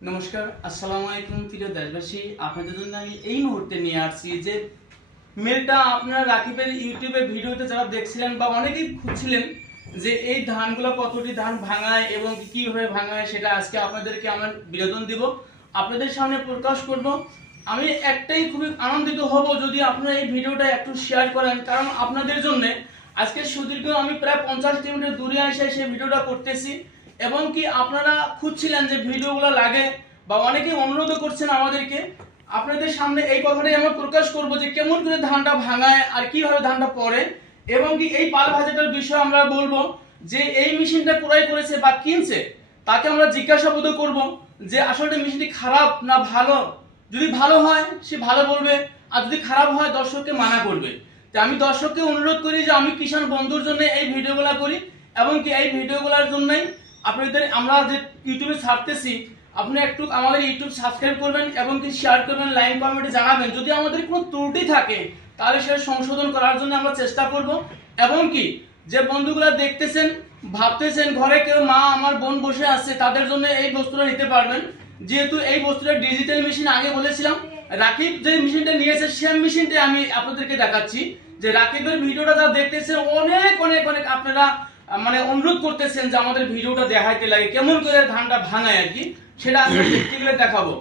নমস্কার, আসসালামু আলাইকুম প্রিয় দেশবাসী। আপনাদের জন্য আমি এই মুহূর্তে নিয়ে আসছি যে মেলটা আপনারা রাকিবের ইউটিউবে ভিডিওতে যারা দেখছিলেন বা অনেকেই খুঁজছিলেন যে এই ধানগুলো কতটি ধান ভাঙায় এবং কিভাবে ভাঙায়, সেটা আজকে আপনাদেরকে আমার বিনোদন দিব, আপনাদের সামনে প্রকাশ করব। আমি একটাই খুবই আনন্দিত হব যদি আপনারা এই ভিডিওটা একটু শেয়ার করেন, কারণ আপনাদের জন্য আজকে সুদীর্ঘ আমি প্রায় 50 কিলোমিটার দূরে এসে সেই ভিডিওটা করতেছি এবং কি আপনারা খুঁজছিলেন যে ভিডিওগুলো লাগে বা অনেকেই অনুরোধ করছেন আমাদেরকে। আপনাদের সামনে এই কথাটাই আমরা প্রকাশ করব যে কেমন করে ধানটা ভাঙায় আর কিভাবে ধানটা পড়ে, এবং কি এই পাল ভাজাটার বিষয়ে আমরা বলবো যে এই মেশিনটা ক্রয় করেছে বা কিনছে তাকে আমরা জিজ্ঞাসাবাদ করব যে আসলে মেশিনটি খারাপ না ভালো। যদি ভালো হয় সে ভালো বলবে, আর যদি খারাপ হয় দর্শককে মানা করবে। তো আমি দর্শককে অনুরোধ করি যে আমি কিষাণ বন্ধুর জন্য এই ভিডিওগুলো করি এবং কি এই ভিডিওগুলোর জন্যই আপনাদের আমরা যে ইউটিউবে ছাড়তেছি, আপনি একটু আমাদের ইউটিউব সাবস্ক্রাইব করবেন এবং কি শেয়ার করবেন, লাইক কমেন্টে জানাবেন। যদি আমাদের কোনো ত্রুটি থাকে তাহলে সেটা সংশোধন করার জন্য আমরা চেষ্টা করব। এবং কি যে বন্ধুগুলা দেখতেছেন ভাবতেছেন ঘরে কেউ মা আমার বোন বসে আছে, তাদের জন্য এই বস্তুটা নিতে পারবেন। যেহেতু এই বস্তুটা ডিজিটাল মেশিন, আগে বলেছিলাম রাকিব যে মেশিনটা নিয়েছে সেম মেশিনটা আমি আপনাদেরকে দেখাচ্ছি। যে রাকিবের ভিডিওটা যারা দেখতেছেন অনেক অনেক অনেক আপনারা মানে অনুরোধ করতেছেন যে আমাদের ভিডিওটা দেখাইতে লাগে কেমন করে ধানটা ভাঙায় আর কি, সেটা আজকে প্র্যাকটিক্যালি দেখাবো।